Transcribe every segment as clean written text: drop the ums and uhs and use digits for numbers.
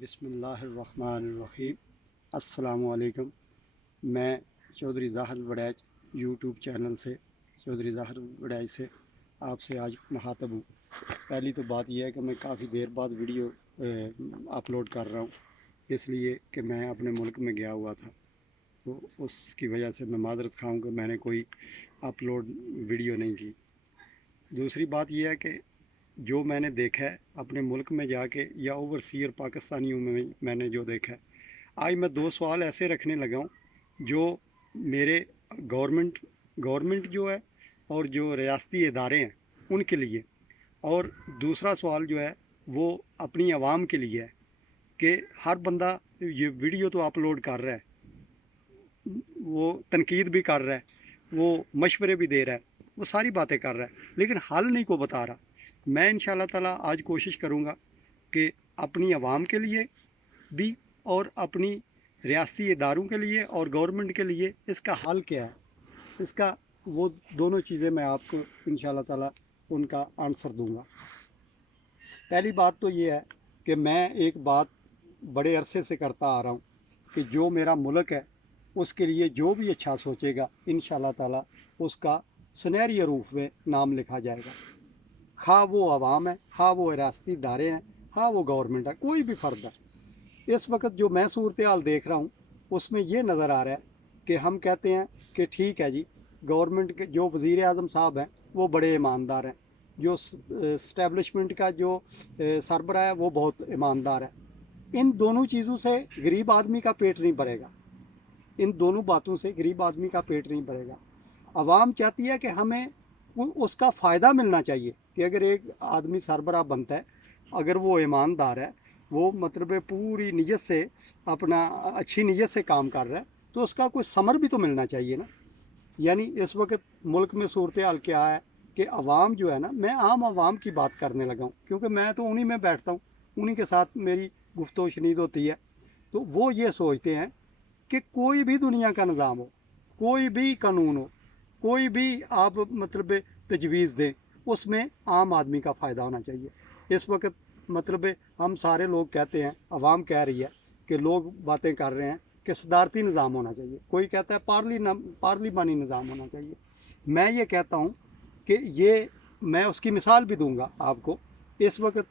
बिस्मिल्लाहिर्रहमानिर्रहीम। अस्सलामु अलैकुम। मैं चौधरी ज़ाहिर वड़ैच यूट्यूब चैनल से चौधरी ज़ाहिर वड़ैच से आपसे आज मुखातब हूँ। पहली तो बात यह है कि मैं काफ़ी देर बाद वीडियो अपलोड कर रहा हूँ, इसलिए कि मैं अपने मुल्क में गया हुआ था, तो उसकी वजह से मैं माज़रत खा हूँ कि मैंने कोई अपलोड वीडियो नहीं की। दूसरी बात यह है कि जो मैंने देखा है अपने मुल्क में जाके या ओवरसी और पाकिस्तानियों में मैंने जो देखा है, आज मैं दो सवाल ऐसे रखने लगा हूँ जो मेरे गवर्नमेंट जो है और जो रियासती इदारे हैं उनके लिए, और दूसरा सवाल जो है वो अपनी आवाम के लिए है कि हर बंदा ये वीडियो तो अपलोड कर रहा है, वो तनकीद भी कर रहा है, वो मशवरे भी दे रहा है, वो सारी बातें कर रहा है, लेकिन हल नहीं को बता रहा। मैं इंशाल्लाह ताला आज कोशिश करूँगा कि अपनी आवाम के लिए भी और अपनी रियासती इदारों के लिए और गवर्नमेंट के लिए इसका हल क्या है, इसका वो दोनों चीज़ें मैं आपको इंशाल्लाह ताला उनका आंसर दूंगा। पहली बात तो ये है कि मैं एक बात बड़े अरसे से करता आ रहा हूँ कि जो मेरा मुल्क है उसके लिए जो भी अच्छा सोचेगा इंशाल्लाह ताला उसका सुनहरी रूप में नाम लिखा जाएगा। खा वो आवाम है, खा वो रियासती इदारे हैं, खा वो गवर्नमेंट है, कोई भी फ़र्द है। इस वक्त जो मैं सूरत हाल देख रहा हूँ उसमें ये नज़र आ रहा है कि हम कहते हैं कि ठीक है जी, गवर्नमेंट के जो वज़ीर आज़म साहब हैं वो बड़े ईमानदार हैं, जो इस्टेब्लिशमेंट का जो सरबराह है वो बहुत ईमानदार है। इन दोनों चीज़ों से गरीब आदमी का पेट नहीं भरेगा, इन दोनों बातों से गरीब आदमी का पेट नहीं भरेगा। आवाम चाहती है कि हमें उसका फ़ायदा मिलना चाहिए कि अगर एक आदमी सरबराह बनता है, अगर वो ईमानदार है, वो मतलब पूरी नीयत से अपना अच्छी नीयत से काम कर रहा है, तो उसका कोई समर भी तो मिलना चाहिए ना। यानी इस वक्त मुल्क में सूरत हाल क्या है कि अवाम जो है ना, मैं आम आवाम की बात करने लगा हूँ क्योंकि मैं तो उन्हीं में बैठता हूँ, उन्हीं के साथ मेरी गुफ्तगू शनीद होती है। तो वो ये सोचते हैं कि कोई भी दुनिया का निज़ाम हो, कोई भी कानून हो, कोई भी आप मतलब तजवीज़ दें, उसमें आम आदमी का फ़ायदा होना चाहिए। इस वक्त मतलब हम सारे लोग कहते हैं, आवाम कह रही है कि लोग बातें कर रहे हैं कि सदारती निज़ाम होना चाहिए, कोई कहता है पार्लिमानी निज़ाम होना चाहिए। मैं ये कहता हूँ कि ये मैं उसकी मिसाल भी दूंगा आपको। इस वक्त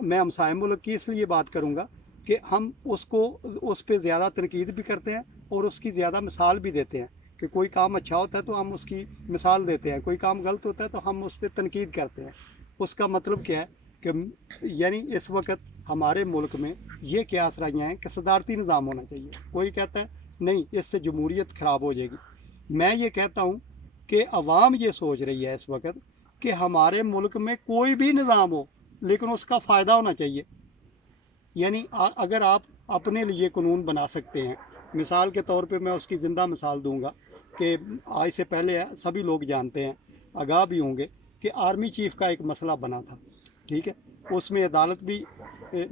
मैं हमसाय मुल्क की इसलिए बात करूँगा कि हम उसको उस पर ज़्यादा तनकीद भी करते हैं और उसकी ज़्यादा मिसाल भी देते हैं कि कोई काम अच्छा होता है तो हम उसकी मिसाल देते हैं, कोई काम गलत होता है तो हम उस पर तनकीद करते हैं। उसका मतलब क्या है कि यानी इस वक्त हमारे मुल्क में ये क्या असराइयाँ हैं कि सदारती निज़ाम होना चाहिए। कोई कहता है नहीं, इससे जमहूरियत ख़राब हो जाएगी। मैं ये कहता हूँ कि अवाम ये सोच रही है इस वक्त कि हमारे मुल्क में कोई भी निज़ाम हो लेकिन उसका फ़ायदा होना चाहिए। यानी अगर आप अपने लिए कानून बना सकते हैं, मिसाल के तौर पे मैं उसकी ज़िंदा मिसाल दूंगा कि आज से पहले सभी लोग जानते हैं, आगाह भी होंगे कि आर्मी चीफ़ का एक मसला बना था, ठीक है, उसमें अदालत भी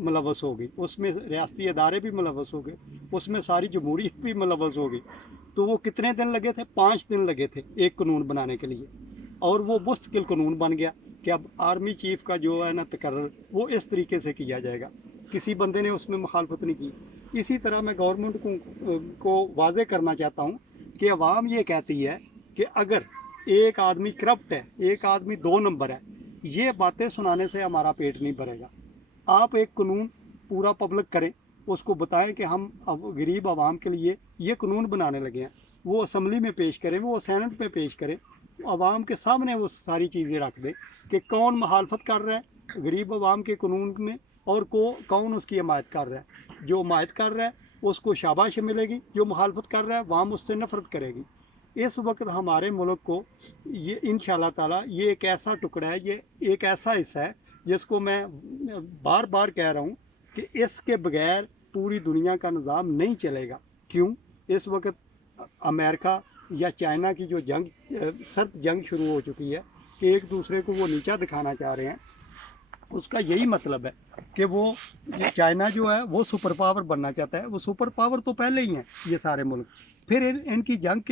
मुलव्वस हो गई, उसमें रियासती अदारे भी मुलव्वस हो गए, उसमें सारी जमहूरियत भी मुलव्वस हो गई। तो वो कितने दिन लगे थे? 5 दिन लगे थे एक कानून बनाने के लिए, और वो मुस्तकिल कानून बन गया कि अब आर्मी चीफ़ का जो है ना तकर्रर वो इस तरीके से किया जाएगा, किसी बंदे ने उसमें मुखालफत नहीं की। इसी तरह मैं गवर्नमेंट को वाजे करना चाहता हूँ कि अवाम ये कहती है कि अगर एक आदमी करप्ट है, एक आदमी 2 नंबर है, ये बातें सुनाने से हमारा पेट नहीं भरेगा। आप एक कानून पूरा पब्लिक करें, उसको बताएं कि हम अब गरीब आवाम के लिए ये कानून बनाने लगे हैं, वो असम्बली में पेश करें, वो सेनेट में पेश करें, आवाम के सामने वो सारी चीज़ें रख दें कि कौन मुखालफत कर रहा है गरीब आवाम के कानून में और कौन उसकी हमायत कर रहा है। जो हमायत कर रहा है उसको शाबाश मिलेगी, जो मुखालफत कर रहा है आवाम उससे नफरत करेगी। इस वक्त हमारे मुल्क को ये इंशाल्लाह ताला ये एक ऐसा टुकड़ा है, ये एक ऐसा हिस्सा है जिसको मैं बार बार कह रहा हूँ कि इसके बगैर पूरी दुनिया का निज़ाम नहीं चलेगा। क्यों? इस वक्त अमेरिका या चाइना की जो सर्द जंग शुरू हो चुकी है कि एक दूसरे को वो नीचा दिखाना चाह रहे हैं, उसका यही मतलब है कि वो चाइना जो है वो सुपर पावर बनना चाहता है। वो सुपर पावर तो पहले ही हैं ये सारे मुल्क, फिर इनकी जंग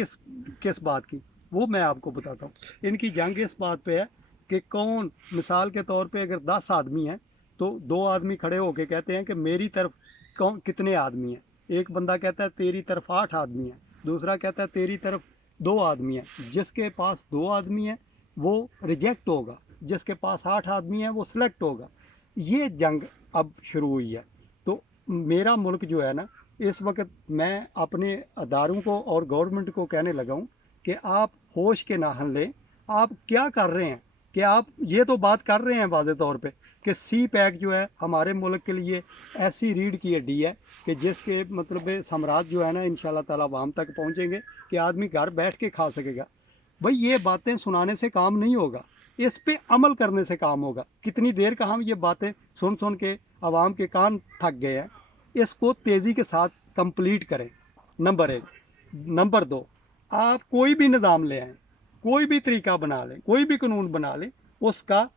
किस बात की, वो मैं आपको बताता हूँ। इनकी जंग इस बात पे है कि कौन, मिसाल के तौर पे अगर 10 आदमी हैं तो 2 आदमी खड़े होकर कहते हैं कि मेरी तरफ कौन कितने आदमी हैं। एक बंदा कहता है तेरी तरफ 8 आदमी हैं, दूसरा कहता है तेरी तरफ 2 आदमी हैं। जिसके पास 2 आदमी हैं वो रिजेक्ट होगा, जिसके पास 8 आदमी हैं वो सिलेक्ट होगा। ये जंग अब शुरू हुई है। तो मेरा मुल्क जो है ना, इस वक्त मैं अपने अदारों को और गवर्नमेंट को कहने लगा हूँ कि आप होश के नाहन लें। आप क्या कर रहे हैं कि आप ये तो बात कर रहे हैं वाज़े तौर पे कि सी पैक जो है हमारे मुल्क के लिए ऐसी रीढ़ की हड्डी है कि जिसके मतलब साम्राज्य जो है ना इंशाल्लाह ताला वाम तक पहुँचेंगे कि आदमी घर बैठ के खा सकेगा। भाई ये बातें सुनाने से काम नहीं होगा, इस पे अमल करने से काम होगा। कितनी देर का हम ये बातें सुन सुन के आवाम के कान थक गए हैं। इसको तेज़ी के साथ कंप्लीट करें, नंबर 1। नंबर 2, आप कोई भी निज़ाम ले आएँ, कोई भी तरीका बना लें, कोई भी कानून बना लें, उसका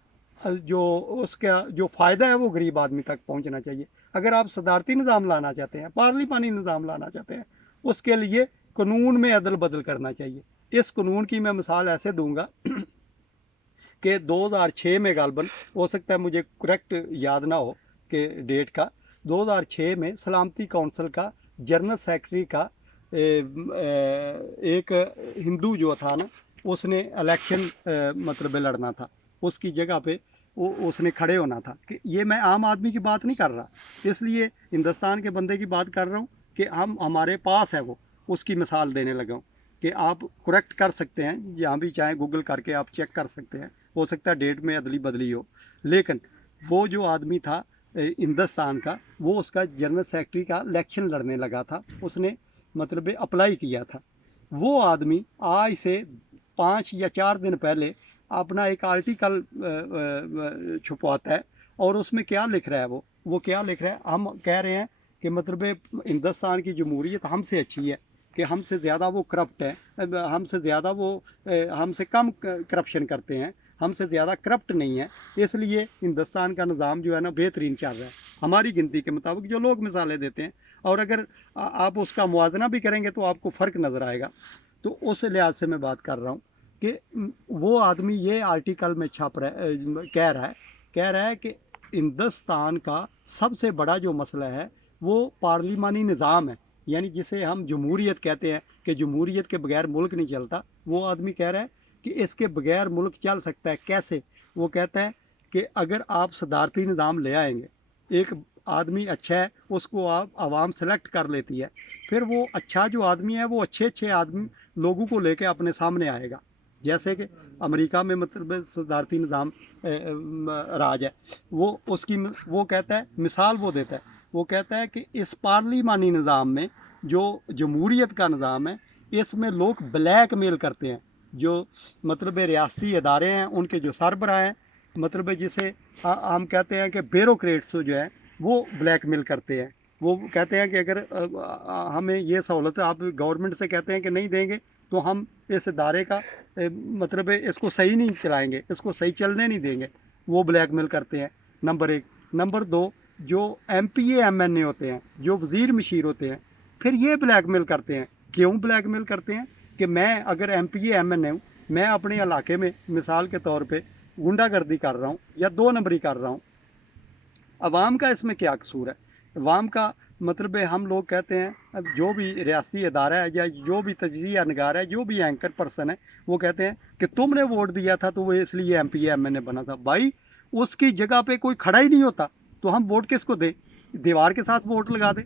जो फ़ायदा है वो गरीब आदमी तक पहुंचना चाहिए। अगर आप सदारती निज़ाम लाना चाहते हैं, पार्लिमानी निज़ाम लाना चाहते हैं, उसके लिए कानून में अदल बदल करना चाहिए। इस कानून की मैं मिसाल ऐसे दूंगा कि 2006 में गालबन, हो सकता है मुझे करेक्ट याद ना हो कि डेट का, 2006 में सलामती काउंसिल का जनरल सेक्रेटरी का एक हिंदू जो था ना, उसने इलेक्शन मतलब लड़ना था, उसकी जगह पे उसने खड़े होना था। कि ये मैं आम आदमी की बात नहीं कर रहा, इसलिए हिंदुस्तान के बंदे की बात कर रहा हूँ कि हमारे पास है वो, उसकी मिसाल देने लगा हूँ कि आप करेक्ट कर सकते हैं, जहाँ भी चाहें गूगल करके आप चेक कर सकते हैं। हो सकता है डेट में अदली बदली हो, लेकिन वो जो आदमी था हिंदुस्तान का, वो उसका जनरल सेक्रेटरी का इलेक्शन लड़ने लगा था, उसने मतलब अप्लाई किया था। वो आदमी आज से 5 या 4 दिन पहले अपना एक आर्टिकल छुपवाता है, और उसमें क्या लिख रहा है, वो क्या लिख रहा है, हम कह रहे हैं कि मतलब हिंदुस्तान की जमहूरियत हमसे अच्छी है, कि हमसे ज़्यादा वो करप्ट है, हमसे ज़्यादा वो हमसे कम करप्शन करते हैं, हमसे ज़्यादा करप्ट नहीं है, इसलिए हिंदुस्तान का निज़ाम जो है ना बेहतरीन चल रहा है हमारी गिनती के मुताबिक, जो लोग मिसालें देते हैं। और अगर आप उसका मुआवजा भी करेंगे तो आपको फ़र्क नज़र आएगा। तो उस लिहाज से मैं बात कर रहा हूँ कि वो आदमी ये आर्टिकल में छाप रहा है, कह रहा है कि हिंदुस्तान का सबसे बड़ा जो मसला है वो पार्लिमानी निज़ाम है, यानी जिसे हम जमहूरियत कहते हैं कि जमहूरियत के बगैर मुल्क नहीं चलता। वो आदमी कह रहा है कि इसके बगैर मुल्क चल सकता है कैसे। वो कहता है कि अगर आप सदारती निज़ाम ले आएंगे, एक आदमी अच्छा है उसको आप आवाम सेलेक्ट कर लेती है, फिर वो अच्छा जो आदमी है वो अच्छे आदमी लोगों को लेके अपने सामने आएगा। जैसे कि अमेरिका में मतलब सदारती निज़ाम राज है, वो कहता है, मिसाल वो देता है, वो कहता है कि इस पार्लिमानी निज़ाम में जो जमहूरियत का निज़ाम है, इसमें लोग ब्लैक मेल करते हैं। जो मतलब रियासती इदारे हैं उनके जो सरबराह हैं, मतलब जिसे हम कहते हैं कि ब्यूरोक्रेट्स जो है वो ब्लैक मेल करते हैं। वो कहते हैं कि अगर हमें ये सहूलत आप गवर्नमेंट से कहते हैं कि नहीं देंगे तो हम इस इदारे का मतलब इसको सही नहीं चलाएंगे, इसको सही चलने नहीं देंगे। वो ब्लैकमेल करते हैं, नंबर 1। नंबर 2, जो MPA MNA होते हैं, जो वज़ीर मशीर होते हैं, फिर ये ब्लैकमेल करते हैं। क्यों ब्लैकमेल करते हैं कि मैं अगर MPA MNA हूँ, मैं अपने इलाके में मिसाल के तौर पे गुंडागर्दी कर रहा हूँ या 2 नंबरी कर रहा हूँ, अवाम का इसमें क्या कसूर है? अवाम का मतलब हम लोग कहते हैं जो भी रियासती अदारा है या जो भी तजिया नगार है, जो भी एंकर पर्सन है, वो कहते हैं कि तुमने वोट दिया था तो वो इसलिए MPA MNA बना था। भाई उसकी जगह पे कोई खड़ा ही नहीं होता तो हम वोट किसको दें? दीवार के साथ वोट लगा दें?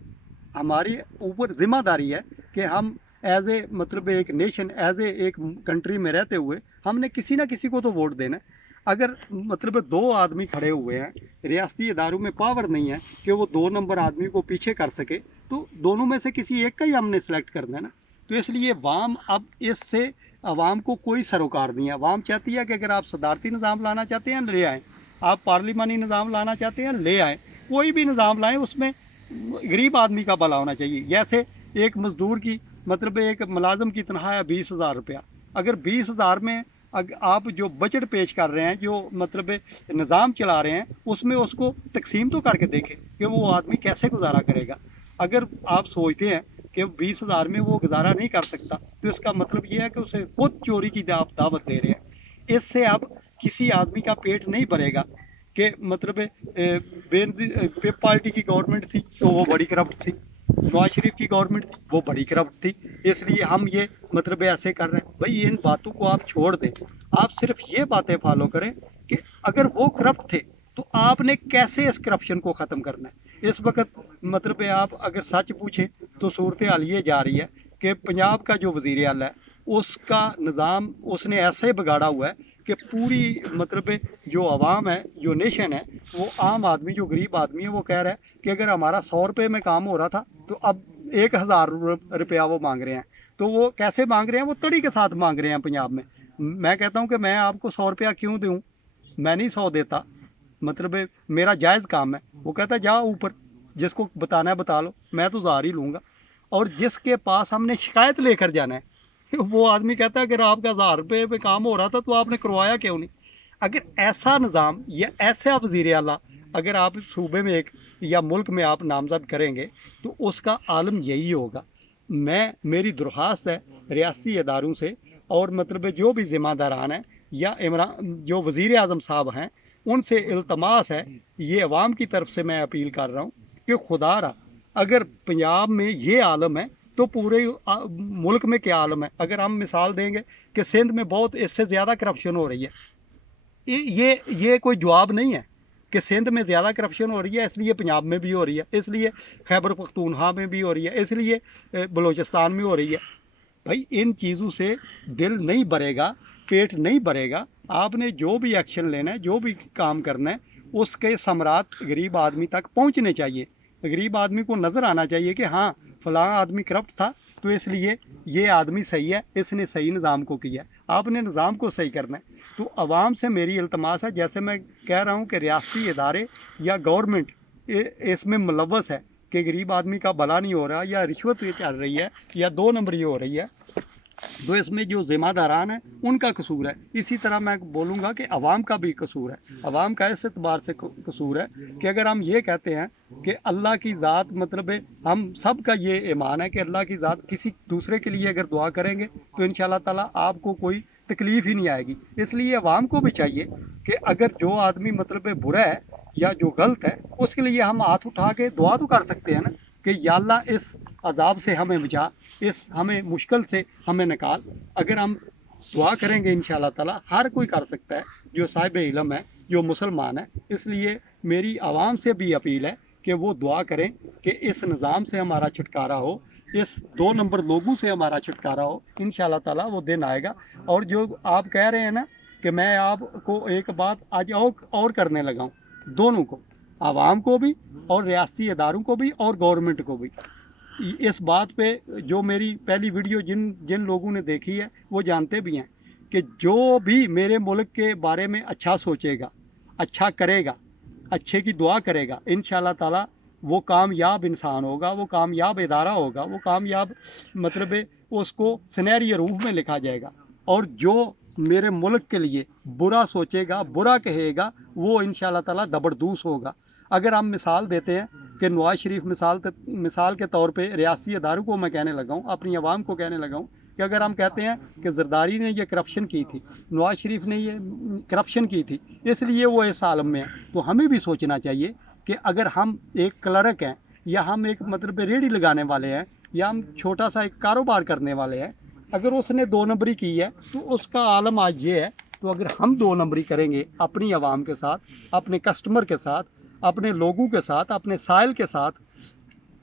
हमारी ऊपर जिम्मेदारी है कि हम एज ए मतलब एक नेशन, एज ए एक कंट्री में रहते हुए हमने किसी ना किसी को तो वोट देना है। अगर मतलब 2 आदमी खड़े हुए हैं, रियासती इदारों में पावर नहीं है कि वो 2 नंबर आदमी को पीछे कर सके, तो दोनों में से किसी एक का ही हमने सेलेक्ट करना है ना। तो इसलिए वाम अब इससे अवाम को कोई सरोकार नहीं है। अवाम चाहती है कि अगर आप सदारती निज़ाम लाना चाहते हैं ले आएँ, आप पार्लिमानी निज़ाम लाना चाहते हैं ले आएँ, कोई भी निज़ाम लाएँ उसमें गरीब आदमी का भला होना चाहिए। जैसे एक मज़दूर की मतलब एक मुलाजम की तनख्वाह है 20,000 रुपया, अगर 20,000 में आप जो बजट पेश कर रहे हैं, जो मतलब निज़ाम चला रहे हैं, उसमें उसको तकसीम तो करके देखें कि वो आदमी कैसे गुजारा करेगा। अगर आप सोचते हैं कि 20,000 में वो गुजारा नहीं कर सकता, तो इसका मतलब ये है कि उसे खुद चोरी की दावत दे रहे हैं। इससे अब किसी आदमी का पेट नहीं भरेगा। کہ मतलब पे पार्टी की गवर्नमेंट थी तो वो बड़ी करप्ट थी, नवाज शरीफ की गवर्नमेंट थी वो बड़ी करप्ट थी, इसलिए हम ये मतलब ऐसे कर रहे हैं। भाई इन बातों को आप छोड़ दें, आप सिर्फ ये बातें फॉलो करें कि अगर वो करप्ट थे तो आपने कैसे इस करप्शन को ख़त्म करना है। इस वक्त मतलब आप अगर सच पूछें तो सूरत हाल ये जा रही है कि पंजाब का जो वज़ीर आला है उसका निज़ाम उसने ऐसे बिगाड़ा हुआ है कि पूरी मतलब जो आवाम है, जो नेशन है, वो आम आदमी जो गरीब आदमी है वो कह रहा है कि अगर हमारा 100 रुपये में काम हो रहा था तो अब 1000 रुपया वो मांग रहे हैं। तो वो कैसे मांग रहे हैं, वो तड़ी के साथ मांग रहे हैं पंजाब में। मैं कहता हूँ कि मैं आपको 100 रुपया क्यों दूँ, मैं नहीं 100 देता, मतलब मेरा जायज़ काम है। वो कहता है जाओ ऊपर, जिसको बताना है बता लो, मैं तो 1000 ही लूँगा। और जिसके पास हमने शिकायत लेकर जाना है वो आदमी कहता है अगर आपका 1000 रुपये पे काम हो रहा था तो आपने करवाया क्यों नहीं। अगर ऐसा निज़ाम या ऐसा वज़ीर आला अगर आप सूबे में एक या मुल्क में आप नामजद करेंगे तो उसका आलम यही होगा। मेरी दरख्वास्त है रियासी इदारों से और मतलब जो भी ज़िम्मेदारान हैं या इमरान जो वज़ीर आज़म साहब हैं उनसे इल्तमास है, ये अवाम की तरफ से मैं अपील कर रहा हूँ कि खुदा रहा अगर पंजाब में ये आलम है तो पूरे मुल्क में क्या आलम है। अगर हम मिसाल देंगे कि सिंध में बहुत इससे ज़्यादा करप्शन हो रही है, ये कोई जवाब नहीं है कि सिंध में ज़्यादा करप्शन हो रही है इसलिए पंजाब में भी हो रही है, इसलिए खैबर पख्तूनख्वा में भी हो रही है, इसलिए बलूचिस्तान में हो रही है। भाई इन चीज़ों से दिल नहीं भरेगा, पेट नहीं भरेगा। आपने जो भी एक्शन लेना है, जो भी काम करना है, उसके समरात गरीब आदमी तक पहुंचने चाहिए। गरीब आदमी को नज़र आना चाहिए कि हाँ फलां आदमी करप्ट था तो इसलिए ये आदमी सही है, इसने सही निज़ाम को किया। आपने निज़ाम को सही करना है। तो आवाम से मेरी इल्तमास है, जैसे मैं कह रहा हूँ कि रियासती इदारे या गवर्नमेंट इसमें मुलव्वस है कि गरीब आदमी का भला नहीं हो रहा या रिश्वत चल रही है या 2 नंबरी हो रही है, तो इसमें जो ज़िम्मेदारान है उनका कसूर है। इसी तरह मैं बोलूँगा कि अवाम का भी कसूर है। अवाम का इस एतबार से कसूर है कि अगर हम ये कहते हैं कि अल्लाह की ज़ात मतलब हम सब का ये ईमान है कि अल्लाह की ज़ात किसी दूसरे के लिए अगर दुआ करेंगे तो इंशाअल्लाह ताला आपको कोई तकलीफ़ ही नहीं आएगी। इसलिए अवाम को भी चाहिए कि अगर जो आदमी मतलब बुरा है या जो गलत है उसके लिए हम हाथ उठा के दुआ तो कर सकते हैं ना कि या अल्लाह इस अजाब से हमें बचा, इस हमें मुश्किल से हमें निकाल। अगर हम दुआ करेंगे इंशाअल्लाह ताला हर कोई कर सकता है जो साहिब इल्म है, जो मुसलमान है। इसलिए मेरी आवाम से भी अपील है कि वो दुआ करें कि इस निज़ाम से हमारा छुटकारा हो, इस 2 नंबर लोगों से हमारा छुटकारा हो। इंशाअल्लाह ताला वो दिन आएगा। और जो आप कह रहे हैं ना कि मैं आपको एक बात आज और करने लगा हूँ, दोनों को, आवाम को भी और रियासती इदारों को भी और गवर्नमेंट को भी। इस बात पे जो मेरी पहली वीडियो जिन जिन लोगों ने देखी है वो जानते भी हैं कि जो भी मेरे मुल्क के बारे में अच्छा सोचेगा, अच्छा करेगा, अच्छे की दुआ करेगा, इंशाअल्लाह ताला वो कामयाब इंसान होगा, वो कामयाब इदारा होगा, वो कामयाब मतलब उसको सुनहरी रूह में लिखा जाएगा। और जो मेरे मुल्क के लिए बुरा सोचेगा, बुरा कहेगा, वो इंशाअल्लाह ताला दबरदूस होगा। अगर हम मिसाल देते हैं कि नवाज शरीफ मिसाल के तौर पे रियासी इदारों को मैं कहने लगा हूँ, अपनी आवाम को कहने लगा हूँ कि अगर हम कहते हैं कि जरदारी ने ये करप्शन की थी, नवाज शरीफ ने ये करप्शन की थी, इसलिए वो इस आलम में है, तो हमें भी सोचना चाहिए कि अगर हम एक क्लर्क हैं या हम एक मतलब रेडी लगाने वाले हैं या हम छोटा सा एक कारोबार करने वाले हैं, अगर उसने 2 नंबरी की है तो उसका आलम आज ये है। तो अगर हम 2 नंबरी करेंगे अपनी आवाम के साथ, अपने कस्टमर के साथ, अपने लोगों के साथ, अपने साइल के साथ,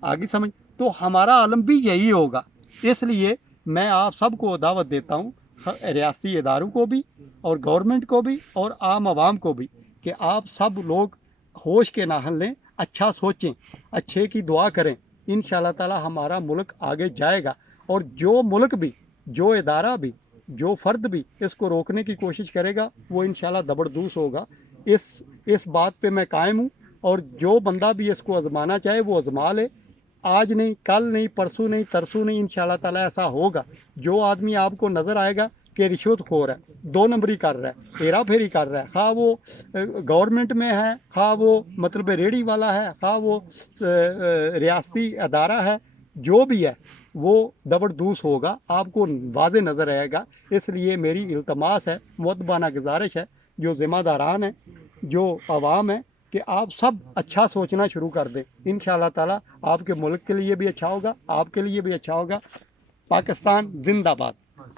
आगे समझ, तो हमारा आलम भी यही होगा। इसलिए मैं आप सबको दावत देता हूँ, रियासती इदारों को भी और गवर्नमेंट को भी और आम आवाम को भी, कि आप सब लोग होश के नाहल लें, अच्छा सोचें, अच्छे की दुआ करें। इंशाअल्लाह ताला हमारा मुल्क आगे जाएगा। और जो मुल्क भी, जो इदारा भी, जो फ़र्द भी इसको रोकने की कोशिश करेगा वो इंशाअल्लाह दबरदूस होगा। इस बात पे मैं कायम हूँ। और जो बंदा भी इसको आजमाना चाहे वो आजमा ले, आज नहीं, कल नहीं, परसों नहीं, तरसों नहीं, इंशाअल्लाह ताला ऐसा होगा। जो आदमी आपको नज़र आएगा कि रिश्वतखोर है, 2 नंबरी कर रहा है, हेरा फेरी कर रहा है, खा वो गवर्नमेंट में है, खा वो मतलब रेडी वाला है, खा वो रियासती अदारा है, जो भी है वो दबरदूस होगा, आपको वाज़े नज़र आएगा। इसलिए मेरी इल्तमास है, मुअद्दबाना गुजारिश है, जो ज़िम्मेदारान है جو عوام ہے کہ آپ سب اچھا سوچنا شروع کر دیں، انشاءاللہ تعالیٰ آپ کے ملک کے لیے بھی اچھا ہوگا، آپ کے لیے بھی اچھا ہوگا۔ پاکستان زندہ باد۔